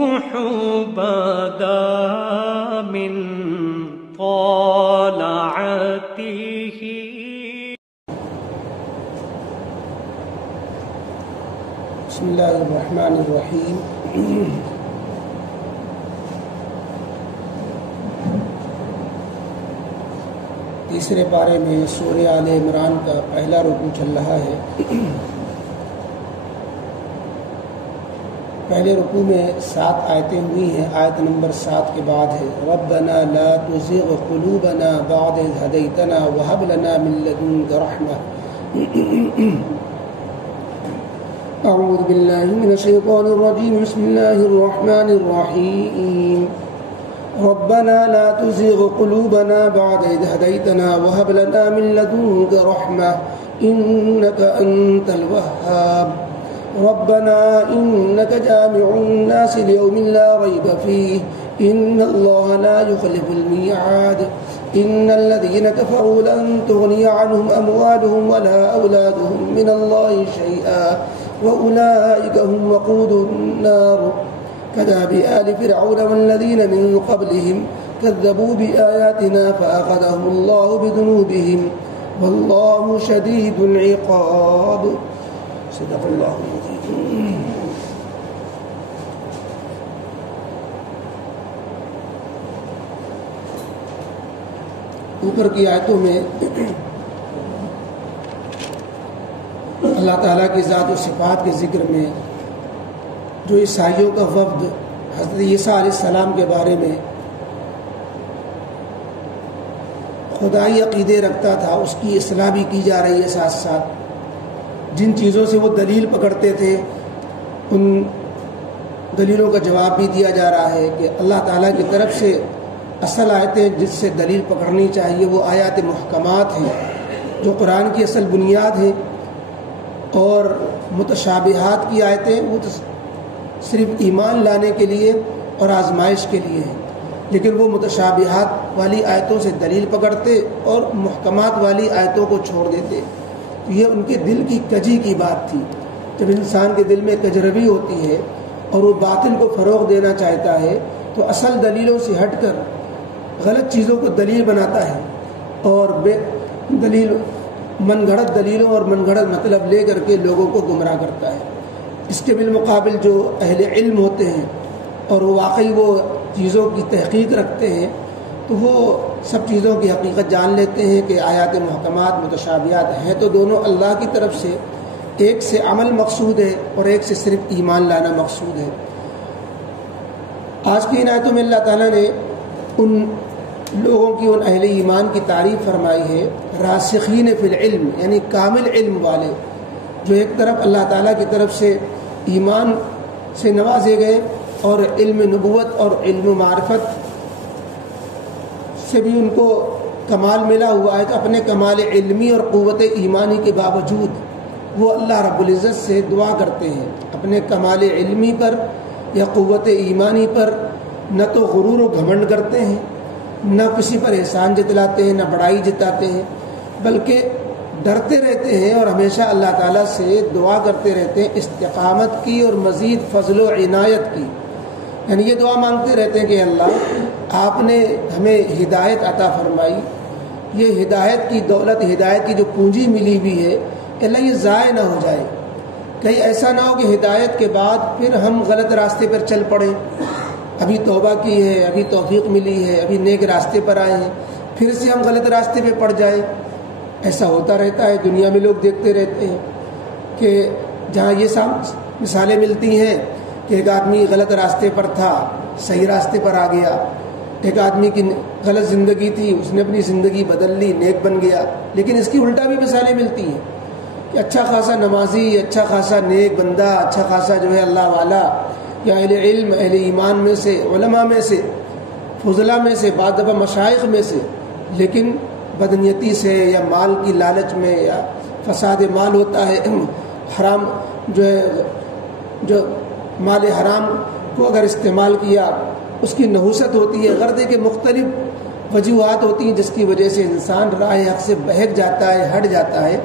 الصبح بدا من طلعته. بسم اللہ الرحمن الرحیم. تیسرے پارے میں سورہ آل عمران کا پہلا رکوع چل رہا ہے. پہلے رکوع میں 7 آیتیں ہوئی ہیں. آیت نمبر 7 کے بعد ہے ربنا لا تزغ قلوبنا بعد إذ هديتنا وهب لنا من لدنك رحمة. أعوذ بالله من الشيطان الرجيم. بسم الله الرحمن الرحيم. ربنا لا تزغ قلوبنا بعد إذ هديتنا وهب لنا من لدنك رحمة إنك أنت الوهاب. ربنا إنك جامع الناس ليوم لا ريب فيه إن الله لا يخلف الميعاد. إن الذين كفروا لن تغني عنهم أموالهم ولا أولادهم من الله شيئا وأولئك هم وقود النار. كداب آل فرعون والذين من قبلهم كذبوا بآياتنا فأخذهم الله بذنوبهم والله شديد العقاب. صدق اللہ العظیم. اوپر کی آیتوں میں اللہ تعالیٰ کی ذات و صفات کے ذکر میں جو عیسائیوں کا وفد حضرت عیسیٰ علیہ السلام کے بارے میں خدائی عقیدے رکھتا تھا اس کی اصلاح بھی کی جا رہی ہے. ساتھ ساتھ جن چیزوں سے وہ دلیل پکڑتے تھے ان دلیلوں کا جواب بھی دیا جا رہا ہے کہ اللہ تعالیٰ کی طرف سے اصل آیتیں جس سے دلیل پکڑنی چاہیے وہ آیات محکمات ہیں جو قرآن کی اصل بنیاد ہیں، اور متشابہات کی آیتیں وہ صرف ایمان لانے کے لیے اور آزمائش کے لیے ہیں. لیکن وہ متشابہات والی آیتوں سے دلیل پکڑتے اور محکمات والی آیتوں کو چھوڑ دیتے. تو یہ ان کے دل کی کجی کی بات تھی. جب انسان کے دل میں کجروی ہوتی ہے اور وہ باطل کو فروغ دینا چاہتا ہے تو اصل دلیلوں سے ہٹ کر غلط چیزوں کو دلیل بناتا ہے اور بے دلیل من گھڑت دلیلوں اور من گھڑت مطلب لے کر کے لوگوں کو گمراہ کرتا ہے. اس کے بالمقابل جو اہل علم ہوتے ہیں اور وہ واقعی وہ چیزوں کی تحقیق رکھتے ہیں تو وہ سب چیزوں کی حقیقت جان لیتے ہیں کہ آیات محکمات متشابہات ہیں تو دونوں اللہ کی طرف سے، ایک سے عمل مقصود ہے اور ایک سے صرف ایمان لانا مقصود ہے. آج کی ان آیتوں میں اللہ تعالیٰ نے ان لوگوں کی، ان اہل ایمان کی تعریف فرمائی ہے راسخین فی العلم، یعنی کامل علم والے جو ایک طرف اللہ تعالیٰ کی طرف سے ایمان سے نوازے گئے اور علم نبوت اور علم معرفت سے بھی ان کو کمال ملا ہوا ہے. تو اپنے کمال علمی اور قوت ایمانی کے باوجود وہ اللہ رب العزت سے دعا کرتے ہیں اپنے کمال علمی پر یا قوت ایمانی پر نہ تو غرور و گھمنڈ کرتے ہیں، نہ کسی پر احسان جتلاتے ہیں، نہ بڑائی جتاتے ہیں، بلکہ ڈرتے رہتے ہیں اور ہمیشہ اللہ تعالیٰ سے دعا کرتے رہتے ہیں استقامت کی اور مزید فضل و عنایت کی. یعنی یہ دعا مانگتے رہتے ہیں کہ اللہ آپ نے ہمیں ہدایت عطا فرمائی، یہ ہدایت کی دولت، ہدایت کی جو پونجی ملی ہوئی ہے اللہ یہ ضائع نہ ہو جائے. کہیں ایسا نہ ہو کہ ہدایت کے بعد پھر ہم غلط راستے پر چل پڑیں. ابھی توبہ کی ہے، ابھی توفیق ملی ہے، ابھی نیک راستے پر آئے ہیں، پھر سے ہم غلط راستے پہ پڑ جائیں. ایسا ہوتا رہتا ہے، دنیا میں لوگ دیکھتے رہتے ہیں کہ جہاں یہ مثالیں ملتی ہیں کہ ایک آدمی غلط راستے پر تھا، صحیح راستے پر آ گیا. ایک آدمی کی غلط زندگی تھی، اس نے اپنی زندگی بدل لی، نیک بن گیا. لیکن اس کی الٹا بھی مثالیں ملتی ہیں کہ اچھا خاصا نمازی، اچھا خاصا نیک بندہ، اچھا خاصا جو ہے اللہ والا یا اہل علم، اہل ایمان میں سے، علماء میں سے، فضلاء میں سے، بعض دفعہ مشائخ میں سے، لیکن بدنیتی سے یا مال کی لالچ میں یا فساد مال ہوتا ہے، حرام جو ہے، جو مال حرام کو اگر استعمال کیا اس کی نحوست ہوتی ہے. غرضے کے مختلف وجوہات ہوتی ہیں جس کی وجہ سے انسان راہ حق سے بہک جاتا ہے، ہٹ جاتا ہے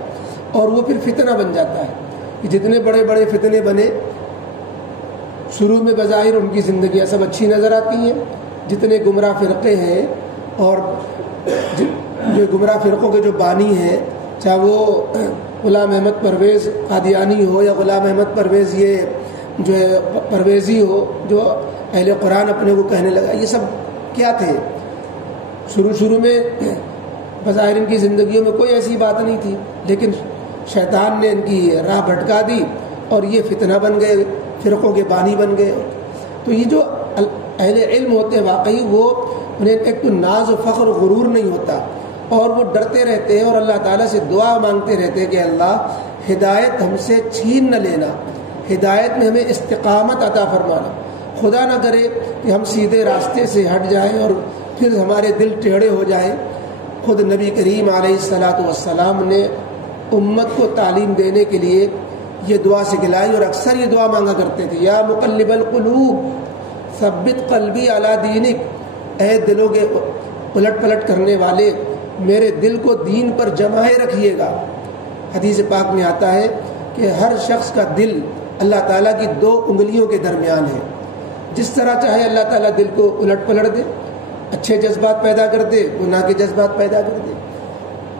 اور وہ پھر فتنہ بن جاتا ہے. جتنے بڑے بڑے فتنے بنے شروع میں بظاہر ان کی زندگیاں سب اچھی نظر آتی ہیں، جتنے گمراہ فرقے ہیں اور جو گمراہ فرقوں کے جو بانی ہیں، چاہے وہ غلام احمد پرویز قادیانی ہو یا غلام احمد پرویز یہ جو ہے پرویزی ہو جو اہل قرآن اپنے کو کہنے لگا، یہ سب کیا تھے؟ شروع میں بظاہر ان کی زندگیوں میں کوئی ایسی بات نہیں تھی، لیکن شیطان نے ان کی راہ بھٹکا دی اور یہ فتنہ بن گئے، فرقوں کے بانی بن گئے۔ تو یہ جو اہل علم ہوتے ہیں واقعی وہ انہیں ایک تو ناز و فخر و غرور نہیں ہوتا، اور وہ ڈرتے رہتے ہیں اور اللہ تعالیٰ سے دعا مانگتے رہتے ہیں کہ اللہ ہدایت ہم سے چھین نہ لینا، ہدایت میں ہمیں استقامت عطا فرمانا، خدا نہ کرے کہ ہم سیدھے راستے سے ہٹ جائیں اور پھر ہمارے دل ٹیڑھے ہو جائیں۔ خود نبی کریم علیہ الصلاۃ والسلام نے امت کو تعلیم دینے کے لیے یہ دعا سکھلائی اور اکثر یہ دعا مانگا کرتے تھے، یا مقلب القلوب ثبت قلبی علی دینک، اے دلوں کے الٹ پلٹ کرنے والے میرے دل کو دین پر جمائے رکھیے گا۔ حدیث پاک میں آتا ہے کہ ہر شخص کا دل اللہ تعالیٰ کی 2 انگلیوں کے درمیان ہے، جس طرح چاہے اللہ تعالیٰ دل کو الٹ پلٹ دے، اچھے جذبات پیدا کر دے، گناہ کے جذبات پیدا کر دے۔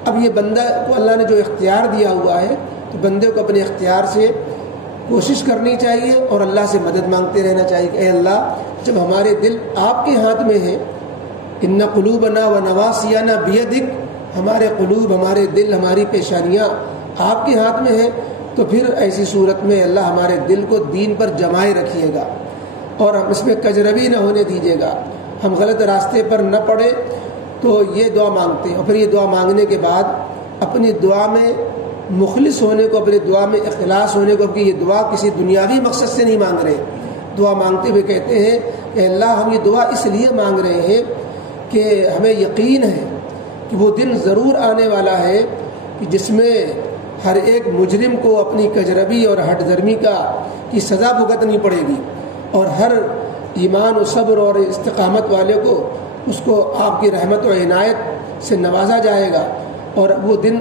اب یہ بندہ کو اللہ نے جو اختیار دیا ہوا ہے تو بندے کو اپنے اختیار سے کوشش کرنی چاہیے اور اللہ سے مدد مانگتے رہنا چاہیے کہ اے اللہ جب ہمارے دل آپ کے ہاتھ میں ہیں، ان قلوبنا و نواسینا بیدک، ہمارے قلوب، ہمارے دل، ہماری پیشانیاں آپ کے ہاتھ میں ہیں، تو پھر ایسی صورت میں اللہ ہمارے دل کو دین پر جمائے رکھیے گا اور ہم اس میں کجروی نہ ہونے دیجیے گا، ہم غلط راستے پر نہ پڑے۔ تو یہ دعا مانگتے ہیں، اور پھر یہ دعا مانگنے کے بعد اپنی دعا میں مخلص ہونے کو، اپنی دعا میں اخلاص ہونے کو، کہ یہ دعا کسی دنیاوی مقصد سے نہیں مانگ رہے، دعا مانگتے ہوئے کہتے ہیں کہ اللہ ہم یہ دعا اس لیے مانگ رہے ہیں کہ ہمیں یقین ہے کہ وہ دن ضرور آنے والا ہے کہ جس میں ہر ایک مجرم کو اپنی کجربی اور ہٹ درمی کی سزا بھگتنی پڑے گی، اور ہر ایمان و صبر اور استقامت والے کو اس کو آپ کی رحمت و عنایت سے نوازا جائے گا، اور وہ دن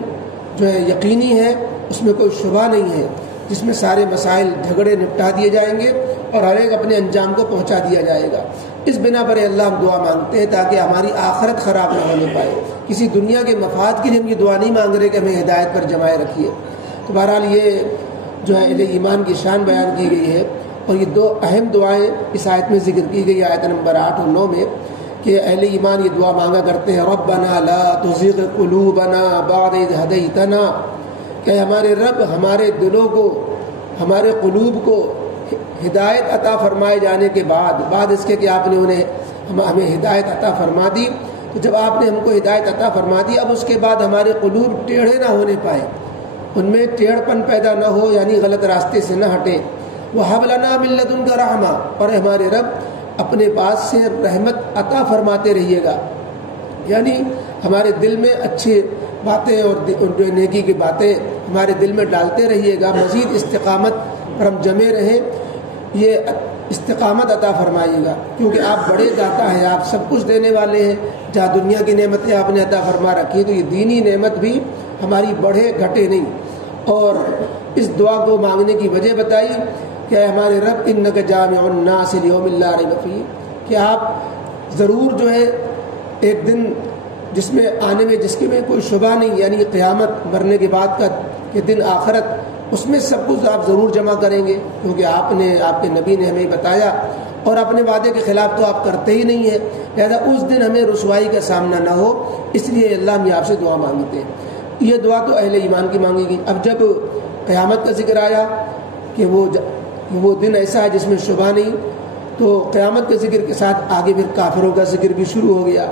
جو ہے یقینی ہے، اس میں کوئی شبہ نہیں ہے، جس میں سارے مسائل جھگڑے نپٹا دیے جائیں گے اور ہر ایک اپنے انجام کو پہنچا دیا جائے گا۔ اس بنا پر اللہ ہم دعا مانگتے ہیں تاکہ ہماری آخرت خراب نہ ہونے پائے، کسی دنیا کے مفاد کے لیے ہم یہ دعا نہیں مانگ رہے کہ ہمیں ہدایت پر جمائے رکھیے۔ تو بہرحال یہ جو ہے اہل ایمان کی شان بیان کی گئی ہے، اور یہ 2 اہم دعائیں اس آیت میں ذکر کی گئی، آیت نمبر 8 اور 9 میں، کہ اہل ایمان یہ دعا مانگا کرتے ہیں، ربنا لا تزغ قلوبنا بعد اذ ہدیتنا، کہ ہمارے رب ہمارے دلوں کو، ہمارے قلوب کو ہدایت عطا فرمائے جانے کے بعد اس کے کہ آپ نے ہمیں ہدایت عطا فرما دی، تو جب آپ نے ہم کو ہدایت عطا فرما دی، اب اس کے بعد ہمارے قلوب ٹیڑھے نہ ہونے پائے، ان میں ٹیڑھ پن پیدا نہ ہو، یعنی غلط راستے سے نہ ہٹیں۔ وَهَبْ لَنَا مِن لَّدُنكَ رَحْمَةً، اور ہمارے رب اپنے پاس سے رحمت عطا فرماتے رہیے گا، یعنی ہمارے دل میں اچھی باتیں اور نیکی کی باتیں ہمارے دل میں ڈالتے رہیے گا، مزید استقامت پر ہم جمے رہیں، یہ استقامت عطا فرمائیے گا، کیونکہ آپ بڑے داتا ہیں، آپ سب کچھ دینے والے ہیں، جہاں دنیا کی نعمتیں آپ نے عطا فرما رکھی ہیں، تو یہ دینی نعمت بھی ہماری بڑھے گھٹے نہیں۔ اور اس دعا کو مانگنے کی وجہ بتائی کہ اے ہمارے رب انک جامع الناس لیوم لا ریب فیہ، کہ آپ ضرور جو ہے ایک دن جس میں آنے میں جس کے میں کوئی شبہ نہیں، یعنی قیامت، مرنے کے بعد کا کہ دن آخرت، اس میں سب کچھ آپ ضرور جمع کریں گے، کیونکہ آپ کے نبی نے ہمیں بتایا، اور اپنے وعدے کے خلاف تو آپ کرتے ہی نہیں ہیں، لہذا اس دن ہمیں رسوائی کا سامنا نہ ہو، اس لیے اللہ ہم آپ سے دعا مانگتے ہیں۔ یہ دعا تو اہل ایمان کی مانگی گئی۔ اب جب قیامت کا ذکر آیا کہ وہ دن ایسا ہے جس میں شبہ نہیں، تو قیامت کے ذکر کے ساتھ آگے پھر کافروں کا ذکر بھی شروع ہو گیا،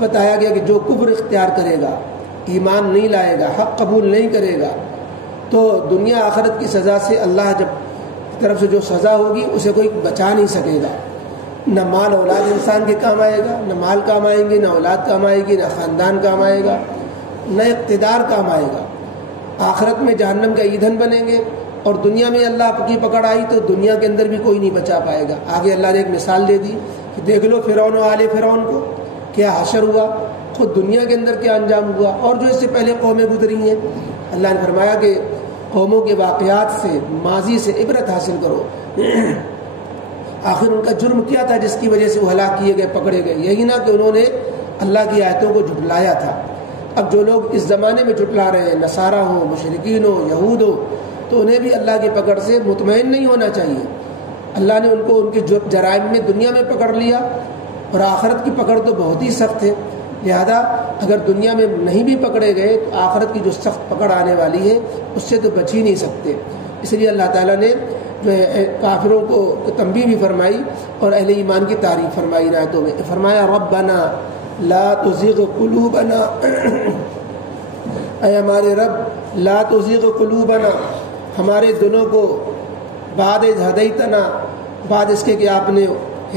بتایا گیا کہ جو کفر اختیار کرے گا، ایمان نہیں لائے گا، حق قبول نہیں کرے گا، تو دنیا آخرت کی سزا سے اللہ جب طرف سے جو سزا ہوگی اسے کوئی بچا نہیں سکے گا، نہ مال اولاد انسان کے کام آئے گا، نہ مال کام آئیں گے، نہ اولاد کام آئے گی، نہ خاندان کام آئے گا، نہ اقتدار کام آئے گا۔ آخرت میں جہنم کا ایندھن بنیں گے، اور دنیا میں اللہ کی پکڑ آئی تو دنیا کے اندر بھی کوئی نہیں بچا پائے گا۔ آگے اللہ نے ایک مثال دے دی کہ دیکھ لو فرعون و آل فرعون کو کیا حشر ہوا، خود دنیا کے اندر کیا انجام ہوا، اور جو اس سے پہلے قومیں گزری ہیں۔ اللہ نے فرمایا کہ قوموں کے واقعات سے، ماضی سے عبرت حاصل کرو۔ آخر ان کا جرم کیا تھا جس کی وجہ سے وہ ہلاک کیے گئے، پکڑے گئے؟ یہی نہ کہ انہوں نے اللہ کی آیتوں کو جھٹلایا تھا۔ اب جو لوگ اس زمانے میں جھٹلا رہے ہیں، نصارہ ہوں، مشرکین ہوں، یہود ہوں، تو انہیں بھی اللہ کی پکڑ سے مطمئن نہیں ہونا چاہیے۔ اللہ نے ان کو ان کے جرائم میں دنیا میں پکڑ لیا، اور آخرت کی پکڑ تو بہت ہی سخت ہے، لہذا اگر دنیا میں نہیں بھی پکڑے گئے تو آخرت کی جو سخت پکڑ آنے والی ہے اس سے تو بچ ہی نہیں سکتے۔ اس لیے اللہ تعالیٰ نے جو ہے کافروں کو تنبیہ بھی فرمائی اور اہل ایمان کی تعریف فرمائی آیتوں میں، فرمایا ربنا لا تزغ قلوبنا، اے ہمارے رب، لا تزغ قلوبنا، ہمارے دلوں کو بعد اذ ہدیتنا، بعد اس کے کہ آپ نے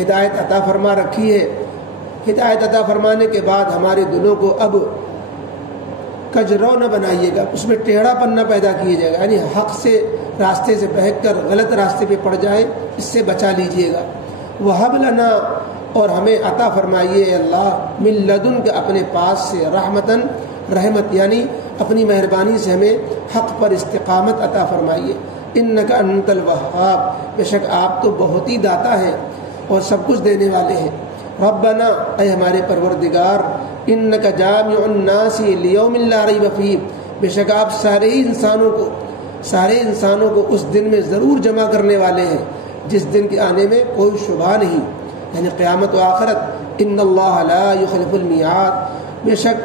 ہدایت عطا فرما رکھی ہے، ہدایت عطا فرمانے کے بعد ہمارے دلوں کو اب کجرو نہ بنائیے گا، اس میں ٹیڑھا پن نہ پیدا کیے جائے گا، یعنی حق سے راستے سے بہک کر غلط راستے پہ پڑ جائے، اس سے بچا لیجئے گا۔ وَهَبْ لَنَا، اور ہمیں عطا فرمائیے اے اللہ، من لدن کے اپنے پاس سے، رحمتاً، رحمت یعنی اپنی مہربانی سے ہمیں حق پر استقامت عطا فرمائیے۔ انک انت الوہاب، بے شک آپ تو بہت ہی داتا ہیں اور سب کچھ دینے والے ہیں۔ ربنا، اے ہمارے پروردگار، انک جامع الناس لیوم لا ریب فیہ، بے شک آپ سارے انسانوں کو اس دن میں ضرور جمع کرنے والے ہیں جس دن کے آنے میں کوئی شبہ نہیں، یعنی قیامت و آخرت۔ ان اللہ لا یخلف المیعاد، بے شک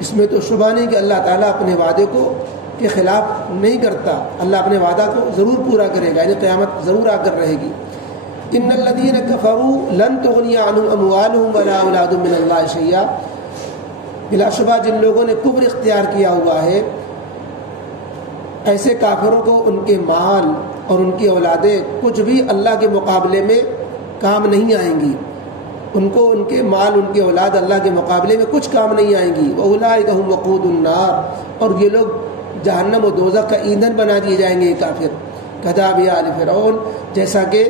اس میں تو شبہ نہیں کہ اللہ تعالیٰ اپنے وعدے کو کے خلاف نہیں کرتا، اللہ اپنے وعدہ کو ضرور پورا کرے گا، یعنی قیامت ضرور آ کر رہے گی۔ ان الذین کفروا لن تغنی عنہم اموالہم ولا اولادہم من اللہ شیئا، بلا شبہ جن لوگوں نے کفر اختیار کیا ہوا ہے، ایسے کافروں کو ان کے مال اور ان کی اولادیں کچھ بھی اللہ کے مقابلے میں کام نہیں آئیں گی، ان کو ان کے مال، ان کی اولاد اللہ کے مقابلے میں کچھ کام نہیں آئیں گی۔ وَأُولَٰئِكَ هُمْ وَقُودُ النَّارِ، اور یہ لوگ جہنم و دوزخ کا ایندھن بنا دیے جائیں گے یہ کافر۔ کذاب آل فرعون، جیسا کہ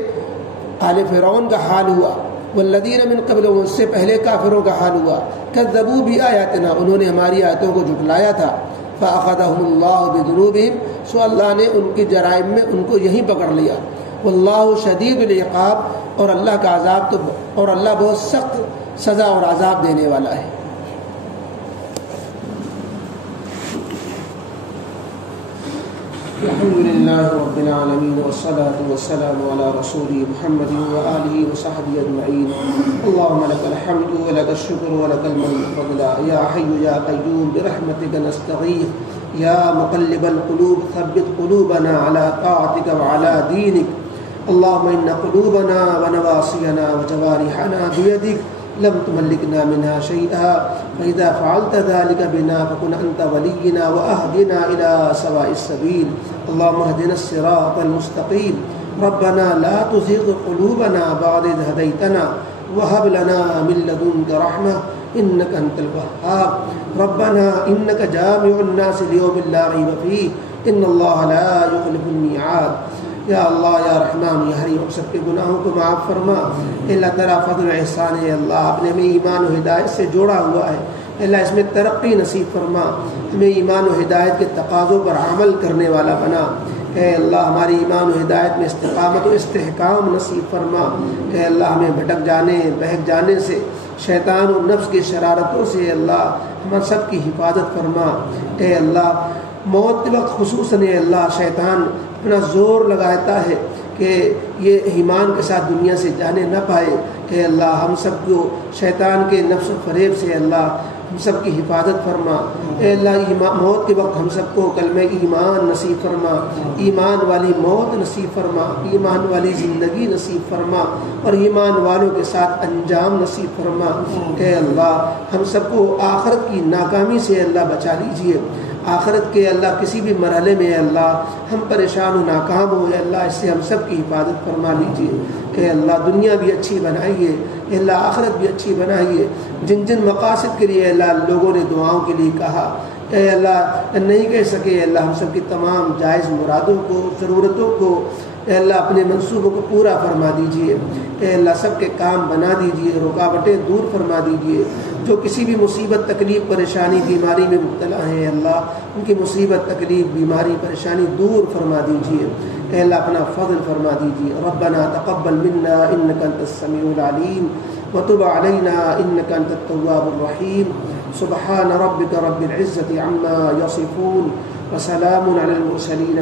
آل فرعون کا حال ہوا، والذین من قبلہم، اس سے پہلے کافروں کا حال ہوا، کذبوا بآیاتنا، انہوں نے ہماری آیتوں کو جھٹلایا تھا، فأخذہم اللہ بذنوبہم، سو اللہ نے ان کے جرائم میں ان کو یہیں پکڑ لیا۔ واللہ شدید العقاب، اور اللہ کا عذاب تو، اور اللہ بہت سخت سزا اور عذاب دینے والا ہے۔ الحمد للہ رب العالمین، والصلاة والسلام علی رسول محمد وآلہ وصحبہ اجمعین۔ اللہم لک الحمد ولک الشکر ولک المنت، یا حی یا قیوم برحمتک نستغیث، یا مقلب القلوب ثبت قلوبنا علی طاعتک وعلی دینک۔ اللہم ان قلوبنا ونواصینا وجوارحنا بیدک لم تملکنا منها شیئا، فإذا فعلت ذلك بنا فكن أنت ولينا وأهدنا إلى سواء السبيل، اللهم اهدنا الصراط المستقيم، ربنا لا تزغ قلوبنا بعد إذ هديتنا وهب لنا من لدنك رحمة إنك أنت الوهاب، ربنا إنك جامع الناس ليوم لا ريب فيه إن الله لا يخلف الميعاد۔ یا اللہ، یا رحمان، یا حلیم، ہم سب کے گناہوں کو معاف فرما۔ اللہ تیرا فضل و احسان ہے، اللہ آپ نے ہمیں ایمان و ہدایت سے جوڑا ہوا ہے، اللہ اس میں ترقی نصیب فرما، ہمیں ایمان و ہدایت کے تقاضوں پر عمل کرنے والا بنا۔ اے اللہ ہماری ایمان و ہدایت میں استقامت و استحکام نصیب فرما۔ اے اللہ ہمیں بھٹک جانے، بہک جانے سے، شیطان و نفس کی شرارتوں سے اللہ ہم سب کی حفاظت فرما۔ اے اللہ موت کے وقت خصوصاً اے اللہ شیطان اپنا زور لگاتا ہے کہ یہ ایمان کے ساتھ دنیا سے جانے نہ پائے۔ کہ اللہ ہم سب کو شیطان کے نفس و فریب سے اللہ ہم سب کی حفاظت فرما۔ اے اللہ موت کے وقت ہم سب کو کلمہ ایمان نصیب فرما، ایمان والی موت نصیب فرما، ایمان والی زندگی نصیب فرما، اور ایمان والوں کے ساتھ انجام نصیب فرما۔ اے اللہ ہم سب کو آخرت کی ناکامی سے اللہ بچا لیجیے، آخرت کے اللہ کسی بھی مرحلے میں اللہ ہم پریشان و ناکام ہو، اے اللہ اس سے ہم سب کی حفاظت فرما لیجیے۔ اے اللہ دنیا بھی اچھی بنائیے، اے اللہ آخرت بھی اچھی بنائیے۔ جن جن مقاصد کے لیے اللہ لوگوں نے دعاؤں کے لیے کہا، اے اللہ نہیں کہہ سکے، اللہ ہم سب کی تمام جائز مرادوں کو، ضرورتوں کو اے اللہ اپنے منصوبوں کو پورا فرما دیجئے، اے اللہ سب کے کام بنا دیجئے، رکاوٹیں دور فرما دیجئے، جو کسی بھی مصیبت تکلیف پریشانی بیماری میں مبتلا ہیں اللہ ان کی مصیبت تکلیف بیماری پریشانی دور فرما دیجئے، اے اللہ اپنا فضل فرما دیجئے۔ ربنا تقبل منا انک انت السمیع العلیم وتب علینا انک انت التواب الرحیم۔ سبحان ربک رب العزة عما یصفون وسلام علی المرسلین